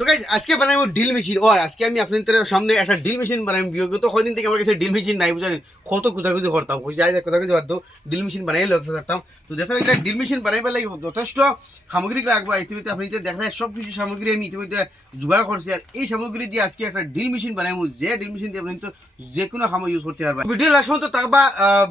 তো গাইজ আজকে বানাবো ড্রিল মেশিন। ও আজকে আমি আপনাদের সামনে একটা ড্রিল মেশিন বানাবো। বিগত কদিন থেকে আমার কাছে ড্রিল মেশিন নাই, বুঝলেন? কত কোথাকুচি করতাম, যাই কোথাকুচি বাদ ড্রিল মেশিন বানাই লক্ষ্য করতাম। তো দেখা এটা ড্রিল মেশিন বানাইবার লাগে যথেষ্ট সামগ্রী লাগবে। ইতিমধ্যে আপনি দেখা যায় সব কিছু সামগ্রী আমি ইতিমধ্যে জোগাড় করছি। আর এই সামগ্রী দিয়ে আজকে একটা ড্রিল মেশিন বানাবো, যে ড্রিল মেশিন দিয়ে আপনি তো যে কোনো সময় ইউজ করতে পারবেন। ভিডিও লাস্ট পর্যন্ত থাকবা,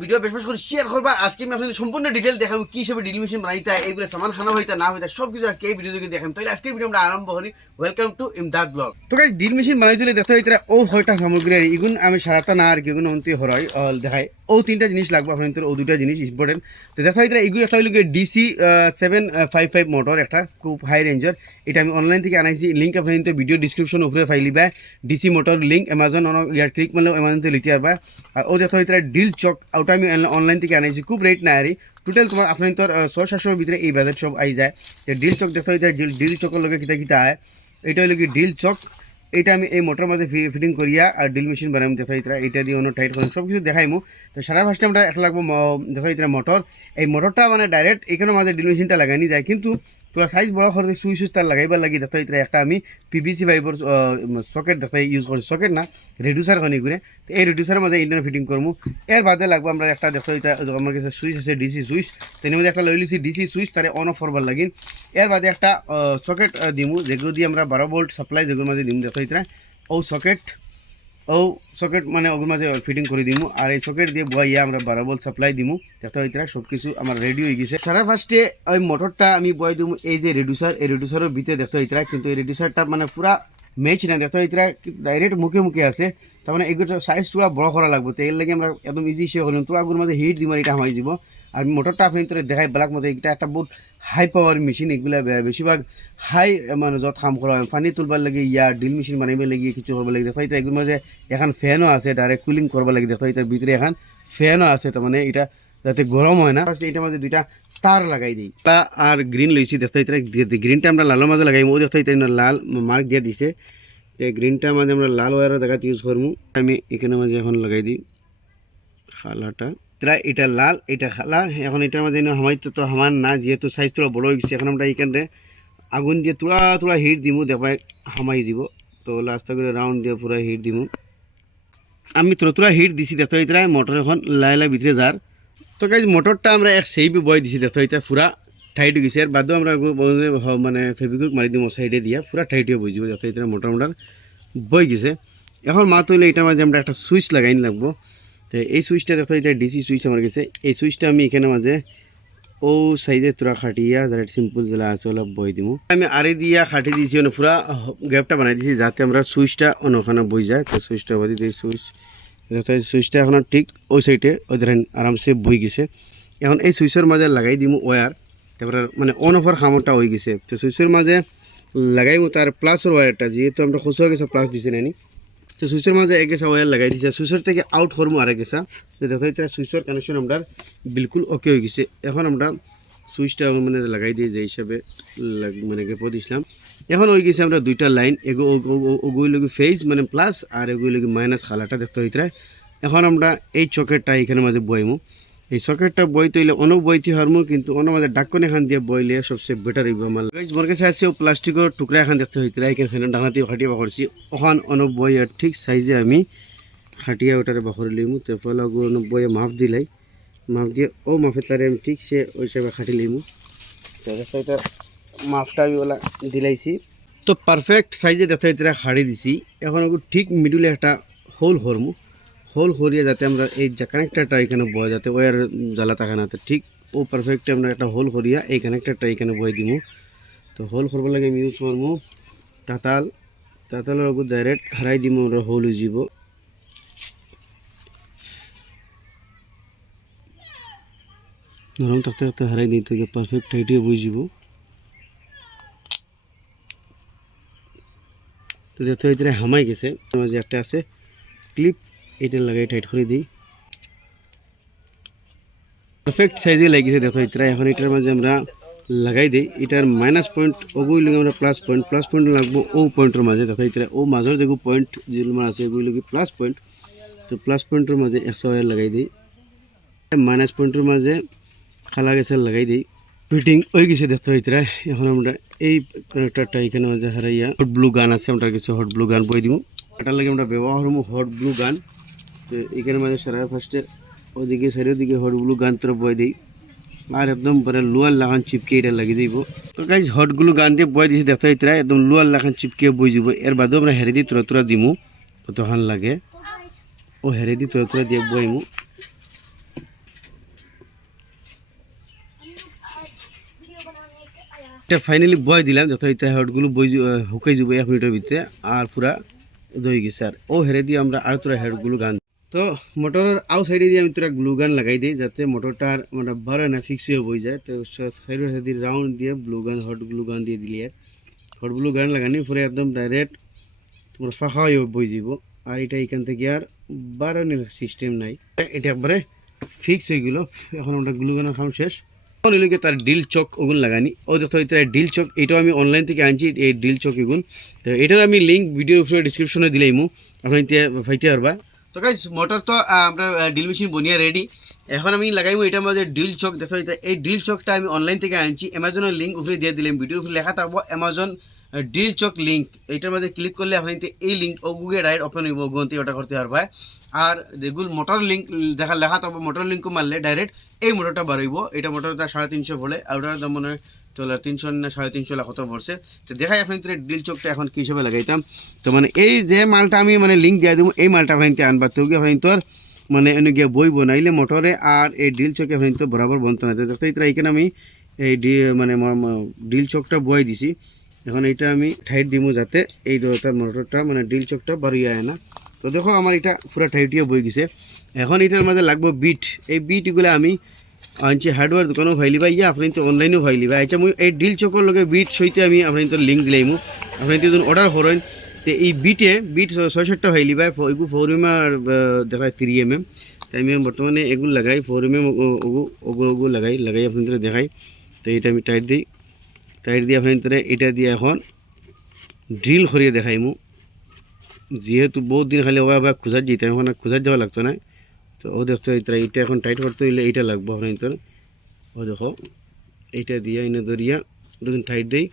ভিডিও বেশ বেশ করে শেয়ার করবা। আজকে আমি আপনাদের সম্পূর্ণ ডিটেল দেখাবো কি হিসেবে ড্রিল মেশিন বানাইতে হয়, এইগুলো সামান খানা হইতা না হইতা সব কিছু আজকে এই ভিডিও থেকে দেখাম। তাহলে আজকের ভিডিও আমরা আরম্ভ করি। Welcome to Imdad blog. তো গাইজ ড্রিল মেশিন বানাইছিলে দেখতে হইতে ও হয়টা সামগ্রী আর এগুন আমি সারাটা না আর কি এগুন অন্তি হরয় দেখায় ও তিনটা জিনিস লাগবে আপনাদের, ও দুটা জিনিস ইম্পর্টেন্ট। তো দেখা হইতে এগুলো একটা হইল DC 755 মোটর, একটা খুব হাই রেঞ্জের। এটা আমি অনলাইন থেকে আনাইছি, লিঙ্ক আপনাদের ভিডিও ডিসক্রিপশন উপরে ফাইলিবা। ডিসি মোটর লিঙ্ক অ্যামাজন ইয়ার ক্লিক মারলেও অ্যামাজনতে লিখতে পারবা। আর ও দেখা হইতে ড্রিল চক, ওটা আমি অনলাইন থেকে আনাইছি, খুব রেট না আর টোটাল তোমার আপনার 600-700 ভিতরে এই বাজার সব আই যায়। ড্রিল চক দেখা হইতে ড্রিল চকের লগে কিতা কিতা আয়, এটা হলো কি ড্রিল চক। এটা আমি এই মোটর মাঝে ফিটিং করিয়া আর ড্রিল মেশিন বানাই দেখাই এটা দিয়ে অন্য টাইট করলাম, সব কিছু দেখাইমু। তো সারা ফার্স্টে আমরা একটা লাগবো দেখাই মোটর। এই মোটরটা মানে ডাইরেক্ট এখানে মাঝে ড্রিল মেশিনটা লাগাই যায়, কিন্তু তোরা সাইজ বড় করে সুইচ তার লাগাইবার লাগি দেখা একটা আমি PVC পাইপর সকেট দেখাই ইউজ করি, সকেট না রেডিউসার খনি করে। তো এই রেডিউসারের মাঝে ইন্টারনেট ফিটিং করবো। এর বাদে লাগবো আমরা একটা দেখা আমার কাছে সুইচ আছে DC সুইচ, তার মধ্যে একটা লই লিছি DC সুইচ, তারে অন অফ করবার লাগিন। এর বাদে একটা সকেট দিমু, যেগুলো দিয়ে আমরা 12 ভোল্ট সাপ্লাই যেগুলোর মাঝে দিমু দেখা ও সকেট মানে ওগুলোর মাঝে ফিটিং করে দিমু। আর এই সকেট দিয়ে বইয়া আমরা 12 ভোল্ট সাপ্লাই দিমু দেখা হইতে সব কিছু আমার রেডি হয়ে গেছে। সারা ফার্স্টে ওই মোটরটা আমি বই দিমু এই যে রেডিউসার, এই রেডিউসারের ভিতরে দেখা হইতে, কিন্তু এই রেডিউসারটা মানে পুরা ম্যাচ না দেখা হইতে, ডাইরেক্ট মুখে মুখে আছে। তার মানে এগুলো সাইজ পুরা বড় করা লাগবে। তো এর লাগে আমরা একদম ইজি সে হলাম, তো আগুর মাঝে হিট দিব, এটা হামাই দিব। আর মোটরটা আপনি দেখাই ব্ল্যাক মতো, এটা একটা বহুত হাই পাওয়ার মেশিন। এগুলা বেশিরভাগ হাই মানে যত কাম করা হয়, পানি তুলবার লাগে ইয়া ড্রিল মেশিন বানাইবার লাগে কিছু করবার লাগে দেখা এটা। এগুলোর মাঝে এখন ফ্যানও আছে, ডাইরেক্ট কুলিং করবার লাগে দেখা এটার ভিতরে এখন ফ্যানও আছে, তার মানে এটা যাতে গরম হয় না। এটার মাঝে দুইটা তার লাগাই দিই আর গ্রিন লইছি দেখা এটা। গ্রিনটা আমরা লালের মাঝে লাগাই, ও দেখা এটা লাল মার্ক দিয়ে দিছে। এই গ্রিনটা মাঝে আমরা লাল ওয়ারের জায়গাতে ইউজ করবো। আমি এখানে মাঝে এখন লাগাই দিই খালাটা। এটা লাল, এটা খালা। এখন এটার মাঝে হামাইতে তো হামার না, যেহেতু সাইজ তোরা বড় হয়ে গেছে। এখন আমরা এইখানে আগুন দিয়ে তোরা হিট দিব, দেখায় হামাই দিব। তো লাস্ট করে রাউন্ড দিয়ে পুরা হিট দিব। আমি তোরা হিট দিছি দেখো এটা মোটর এখন লাই ভিতরে যার। তো গাইজ মোটরটা আমরা এক সেই বয় দিছি দেখো এটা পুরা টাইট হয়ে গেছে। এর বাদেও আমরা মানে ফেব্রিক মারি দিব সাইডে দিয়া, পুরা টাইট হয়ে বইব দেখো এটা মোটর বই গেছে। এখন মাত্র হইলে এটার মাঝে আমরা একটা সুইচ লাগাই লাগবো। তো এই সুইচটা দেখো এটা DC সুইচ আমার কাছে। এই সুইচটা আমি এখানে মাঝে ও সাইজে তোরা খাটিয়া যারা সিম্পল যেটা আছে ওলা বই দিব। আমি আরে দিয়া খাটি দিয়েছি, মানে পুরা গ্যাপটা বানাই দিয়েছি যাতে আমরা সুইচটা অন্যখানে বই যায়। তো সুইচটা বাদি দিই, সুইচটা এখন ঠিক ওই সাইডে ওই ধরেন আরামসে বই গেছে। এখন এই সুইচের মাঝে লাগাই দিব ওয়ার, তারপরে মানে অন অফার খামরটা হয়ে গেছে। তো সুইচের মাঝে লাগাইব তার প্লাসের ওয়ারটা, যেহেতু আমরা খুচরা গেছে প্লাস দিছে নানি। তো সুইচের মাঝে এক গেছা ওয়ার লাগাই দিছে, সুইচের থেকে আউট করবো আরেক গেছা। তো দেখো এটা সুইচের কানেকশন আমরা বিলকুল ওকে হয়ে গেছে। এখন আমরা সুইচটা মানে লাগাই দিয়ে যে হিসাবে মানে গেপো দিছিলাম। এখন হয়ে গেছে আমরা দুইটা লাইন, ওগুলি লগি ফেজ মানে প্লাস আর এগুলি লগি মাইনাস খালাটা দেখতে হইতে। এখন আমরা এই চকেটটা এখানে মাঝে বইমু। এই সকেটটা বই তৈলে অনেক বইতে হারমু, কিন্তু অন্য মাঝে ডাক্কন এখান দিয়ে বইলে সবচেয়ে বেটার হইব আমার। মোর কাছে আছে প্লাস্টিকের টুকরা এখন দেখতে হইতে, এখানে ডাঙাতে খাটিয়া বাকরছি। ওখান অনেক বই আর ঠিক সাইজে আমি খাটিয়া ওটারে বাকরি লইমু। তো ফলে অনেক বইয়ে মাপ দিলাই, মাপ দিয়ে ও মাপের তারে আমি ঠিক সে ওই হিসাবে খাটি লইমু। তো এটা মাপটা আমি ওলা দিলাইছি। তো পারফেক্ট সাইজে দেখতে হইতে খাড়ি দিছি। এখন ঠিক মিডলে একটা হোল হরমু, হোল করিয়া যাতে আমরা এই যে কানেক্টারটা এখানে বয় যাতে ওয়ার জ্বালা থাকে না। তো ঠিক ও পারফেক্ট আমরা একটা হোল করিয়া এই কানেক্টারটা এখানে বয় দিব। তো হোল করবার লাগে আমি ইউজ করবো তাতালের ওপর ডাইরেক্ট হারাই দিব, আমরা হোল হয়ে যাব। নরম থাকতে থাকতে হারাই দিই, তো পারফেক্ট হাইটে বই যাব। তো দেখতে হইতে হামাই গেছে। মাঝে একটা আছে ক্লিপ, এটা লাগাই টাইট করে দিই, পারফেক্ট সাইজে লাগিয়েছে দেখো এটা। এখন এটার মাঝে আমরা লাগাই দিই। এটার মাইনাস পয়েন্ট ওগুলি লাগে আমরা প্লাস পয়েন্ট লাগবো ও পয়েন্টের মাঝে দেখো এটা। ও মাঝের দেখো পয়েন্ট যেগুলো আছে এগুলি লাগে প্লাস পয়েন্ট। তো প্লাস পয়েন্টের মাঝে 100 ওয়ার লাগাই দিই, মাইনাস পয়েন্টের মাঝে খালা গেছে লাগাই দিই। ফিটিং হয়ে গেছে দেখো এটা। এখন আমরা এই কানেক্টরটা এখানে মাঝে হারাইয়া হট ব্লু গান আছে আমরা কিছু হট ব্লু গান বই দিব এটার লাগে আমরা ব্যবহার করবো হট ব্লু গান তো এখানে মাঝে সারা ফার্স্টে ওদিকে সাইডের দিকে হট ব্লু গান তোরা বই দিই আর একদম পরে লোয়ার লাখান চিপকে এটা লাগিয়ে দিব তো গাইজ হট গ্লু গান দিয়ে বই দিয়েছি দেখতে ইতরা একদম লোয়ার লাখান চিপকে বই যাব এর বাদেও আমরা হেরে দিয়ে তোরা দিমু কতখান লাগে ও হেরে দিয়ে তোরা দিয়ে বইমু এটা ফাইনালি বয় দিলাম যত এটা হেডগুলো বই হুকাই যাব 1 মিনিটের ভিতরে আর পুরা হয়ে গেছে আর ও হেরে দিয়ে আমরা আর তোরা হেডগুলো গান তো মোটরের আউ সাইডে দিয়ে আমি তোরা গ্লু গান লাগাই দিই যাতে মোটরটার মানে ভরে না ফিক্স হয়ে বই যায় তো সাইডে সাইডে রাউন্ড দিয়ে ব্লু গান হট গ্লু গান দিয়ে দিলি আর হট গ্লু গান লাগানি পরে একদম ডাইরেক্ট তোমার ফাঁকা হয়ে বই যাব আর এটা এখান থেকে আর বাড়ানোর সিস্টেম নাই এটা একবারে ফিক্স হয়ে গেল এখন আমরা গ্লু গানের কাম শেষ ওইগুলোকে তার ডিল চক ওগুন লাগানি ও যত ডিল চক এটাও আমি অনলাইন থেকে আনছি এই ডিল চক এগুন তো এটার আমি লিঙ্ক ভিডিওর উপরে ডিসক্রিপশনে দিলাইমু আপনি ফাইতে পারবা তো গাইস মোটর তো আমরা ডিল মেশিন বনিয়া রেডি এখন আমি লাগাইমু এটার মধ্যে ডিল চক দেখো এই ডিল চকটা আমি অনলাইন থেকে আনছি অ্যামাজনের লিঙ্ক উপরে দিয়ে দিলাম ভিডিওর উপরে লেখা থাকবো অ্যামাজন ডিল চক লিঙ্ক এইটার মধ্যে ক্লিক করলে আপনি এই লিঙ্ক ও গুগল ডাইরেক্ট ওপেন হইব গন্তি ওটা করতে পারবা আর যেগুলো মোটর লিঙ্ক দেখা লেখা থাকবো মোটর লিঙ্কও মারলে ডাইরেক্ট এই মোটরটা বাড়াইব এটা মোটরটা 350 ভোল্ট আর ওটার দাম মনে হয় চলে 300 না 350 লাখ কত পড়ছে তো দেখাই আপনি ডিল চকটা এখন কী হিসাবে লাগাইতাম তো মানে এই যে মালটা আমি মানে লিঙ্ক দিয়ে দেবো এই মালটা আপনি আনবা তো আপনি তোর মানে এনে গিয়ে বই বনাইলে মোটরে আর এই ডিল চকে আপনি তো বরাবর বনতে না দেখতে এইখানে আমি এই মানে ডিল চকটা বই দিছি এখন এইটা আমি ঠাইট দিব যাতে এই দুটা মোটরটা মানে ডিল চকটা বাড়িয়ে আয় না তো দেখো আমার এটা পুরো ঠাইটিয়ে বই গেছে এখন এটার মধ্যে লাগবো বিট এই বিটগুলো আমি আনছি হার্ডওয়্যার দোকানেও ফাইলিবা ইয়া আপনি তো অনলাইনেও ফাইলিবা আচ্ছা মুই এই ডিল চকর লগে বিট সইতে আমি আপনি তো লিঙ্ক দিলাইমু আপনি যদি অর্ডার করেন তো এই বিট 6-7টা ফাইলিবা এগুলো 4mm আর দেখায় 3mm তাই আমি বর্তমানে এগুলো লাগাই 4mm ওগু লাগাই আপনাদের দেখাই তো এটা আমি টাইট দিয়ে আপনাদের এটা দিয়ে এখন ড্রিল করিয়ে দেখাইমু যেহেতু বহুত দিন খালি ওবা খোঁজার যেতাম এখন খোঁজার যাওয়া লাগতো না তো ও দেখতে এটা এখন টাইট করতে হইলে এইটা লাগবো আপনাদের ও দেখো এইটা দিয়ে এনে ধরিয়া দুদিন টাইট দিই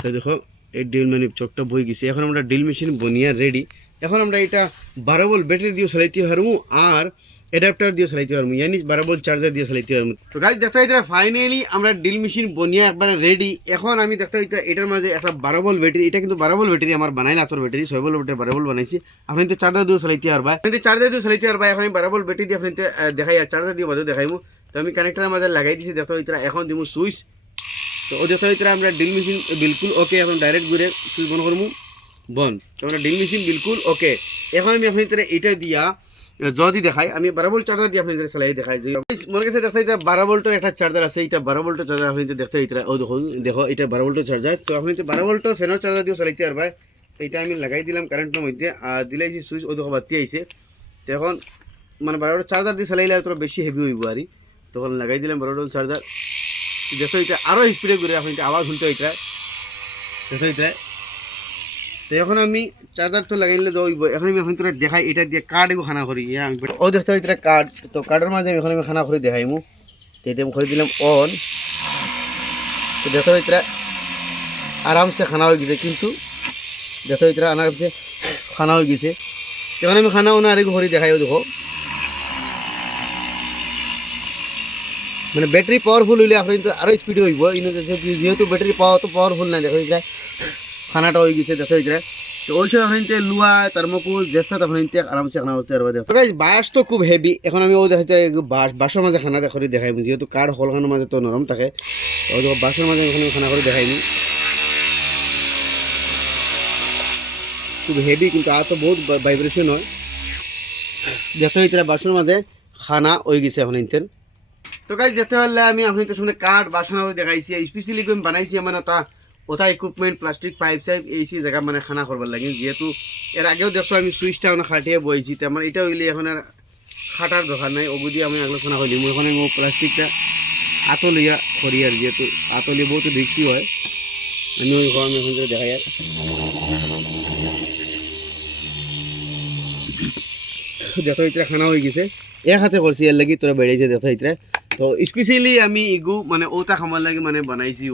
তো দেখো এই ড্রিল মানে চকটা বই গেছে এখন আমরা ড্রিল মেশিন বনিয়া রেডি এখন আমরা এটা 12 ভোল্ট ব্যাটারি দিয়ে চালাইতে পারবো আর অ্যাডাপ্টার দিয়ে চালাইতে পারবো ইয়ানি 12 ভোল্ট চার্জার দিয়ে চালাইতে পারবো তো গাইস দেখতে এটা ফাইনালি আমরা ড্রিল মেশিন বনিয়া একবারে রেডি এখন আমি দেখতে এটার মাঝে একটা 12 ভোল্ট ব্যাটারি এটা কিন্তু 12 ভোল্ট ব্যাটারি আমার বানাই না তোর ব্যাটারি 6 ভোল্ট ব্যাটারি 12 ভোল্ট বানাইছি আপনি তো চার্জার দিয়ে চালাইতে পারবা আপনি চার্জার দিয়ে চালাইতে পারবা এখন আমি 12 ভোল্ট ব্যাটারি দিয়ে আপনি দেখাই চার্জার দিয়ে বাদে দেখাইমু তো আমি কানেক্টরের মাঝে লাগাই দিয়েছি দেখতে এখন দিমু সুইচ তো ও দেখতে আমরা ড্রিল মেশিন বিলকুল ওকে এখন ডাইরেক্ট ঘুরে সুইচ বন্ধ করবো বন্ধ তো আমরা ড্রিল মেশিন বিলকুল ওকে এখন আমি আপনাদের এটা দিয়া যদি দেখাই আমি 12 ভোল্ট চার্জার দিয়ে আপনাদের চালাই দেখাই মনে কাছে দেখতে 12 ভোল্টের একটা চার্জার আছে এটা 12 ভোল্টের চার্জার আপনি দেখতে ও দেখো এটা 12 ভোল্টের চার্জার তো আপনি 12 ভোল্টের ফ্যানের চার্জার দিয়ে চালাইতে পারবা এইটা আমি লাগাই দিলাম কারেন্টের মধ্যে আর দিলাইছি সুইচ ও দেখো বাতি আইছে তো এখন মানে 12 ভোল্টের চার্জার দিয়ে চালাইলে আর তোরা বেশি হেভি হইব আর তখন লাগাই দিলাম 12 ভোল্টের চার্জার দেখো এটা আরও স্পিডে ঘুরে আপনি আওয়াজ শুনতে এটা দেখো তো এখন আমি চার্জার তো লাগাইলে দইব এখন আমি এখন তোরা দেখাই এটা দিয়ে কার্ড এগো খানা করি আমি ও দেখতে এটা কার্ড তো কার্ডের মাঝে এখন আমি খানা করে দেখাইমু তো এটা আমি করে দিলাম অন তো দেখো এটা আরামসে খানা হয়ে গেছে কিন্তু দেখো এটা আরামসে খানা হয়ে গেছে এখন আমি খানা ওনা আরেকটু করে দেখাইও দেখো মানে ব্যাটারি পাওয়ারফুল হইলে আপনি তো আরও স্পিড হইব যেহেতু ব্যাটারি পাওয়ারফুল না দেখো এটা খানাটা হয়ে গেছে দেখো এটা তো ওই সময় আপনি লুয়া থার্মোকোল যেটা আপনি আরামসে খানা করতে পারবে দেখো বাস তো খুব হেভি এখন আমি ও দেখাইতে বাসের মাঝে খানা করে দেখাইব যেহেতু কার্ড হলখানোর মাঝে তো নরম থাকে ও দেখো বাসের মাঝে এখানে খানা করে দেখাইনি খুব হেভি কিন্তু আর তো বহুত ভাইব্রেশন হয় দেখো এটা বাসের মাঝে খানা হয়ে গেছে এখন ইনতেন তো গাইজ দেখতে পারলে আমি আপনাদের সামনে কাঠ বাসনা দেখাইছি স্পেশালি আমি বানাইছি মানে ওটা ইকুইপমেন্ট প্লাস্টিক পাইপ সাইপ এইসি জায়গা মানে খানা করবার লাগে যেহেতু এর আগেও দেখছো আমি সুইচটা মানে খাটিয়ে বইছি তো আমার এটা হইলে এখন আর খাটার দরকার নাই ওগু দিয়ে আমি আগলো খানা হইলি ওখানে প্লাস্টিকটা আতলিয়া করি আর যেহেতু আতলিয়া বহুত রিক্সি হয় আমি ওই ঘর আমি এখন দেখাই আর দেখো এটা খানা হয়ে গেছে এক হাতে করছি এর লাগি তোরা বেড়েছে দেখো এটা তো স্পেশালি আমি ইগু মানে ওটা খামার লাগে মানে বানাইছি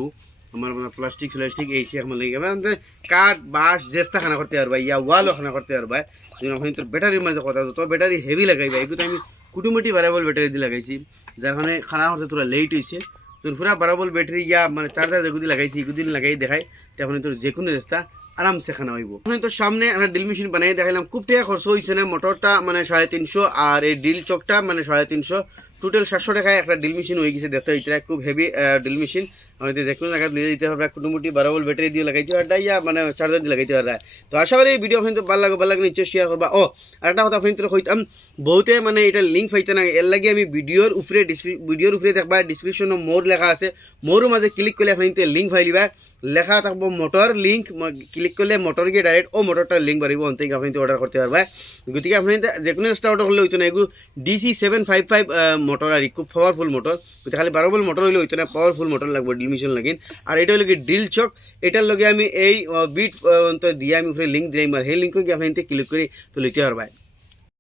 আমার মানে প্লাস্টিক এই সে খামার লাগে মানে কাঠ বাঁশ জেস্তা খানা করতে পারবা ইয়া ওয়ালও খানা করতে পারবা যখন তোর ব্যাটারির মাঝে কথা তো ব্যাটারি হেভি লাগাইবা এগুলো আমি কুটুমুটি বারাবল ব্যাটারি দিয়ে লাগাইছি যার কারণে খানা করতে তোরা লেট হয়েছে তোর পুরা বারাবল ব্যাটারি ইয়া মানে চার্জার এগুলি লাগাইছি এগুদিন লাগাই দেখাই তখন তোর যে কোনো জেস্তা আরামসে খানা হইব তো সামনে একটা ড্রিল মেশিন বানাই দেখাইলাম খুব টাকা খরচ হয়েছে না মোটরটা মানে 350 আর এই ড্রিল চকটা মানে 350 টোটাল 700 টাকায় একটা ড্রিল মেশিন হয়ে গেছে দেখতে এটা খুব হেভি ড্রিল মেশিন আমাদের যে কোনো জায়গায় নিয়ে দিতে হবে কুটুমুটি বারাবল ব্যাটারি দিয়ে লাগাইতে পারবা ইয়া মানে চার্জার দিয়ে লাগাইতে পারবা তো আশা করি এই ভিডিও আপনাদের ভালো লাগবে নিশ্চয় শেয়ার করবা ও আরেকটা কথা আপনাদের কইতাম বহুতে মানে এটা লিঙ্ক পাইতে না এর লাগে আমি ভিডিওর উপরে দেখবা ডিসক্রিপশনে মোর লেখা আছে মোর মাঝে ক্লিক করলে আপনাদের লিঙ্ক পাইলিবা লেখা থাকবো মোটর লিঙ্ক ক্লিক করলে মোটর গিয়ে ডাইরেক্ট ও মোটরটার লিঙ্ক বাড়িব অন থেকে আপনি অর্ডার করতে পারবা গতিকে আপনি যে কোনো একটা অর্ডার করলে হইতো না এগুলো DC755 মোটর আর খুব পাওয়ারফুল মোটর খালি 12 ভোল্ট মোটর হইলে হইতো না পাওয়ারফুল মোটর লাগবে ড্রিল মেশিন লাগিন আর এটা হলো কি ড্রিল চক এটার লগে আমি এই বিট দিয়ে আমি উপরে লিঙ্ক দিলাম আর সেই লিঙ্ক গিয়ে আপনি ক্লিক করে তো লিখতে পারবা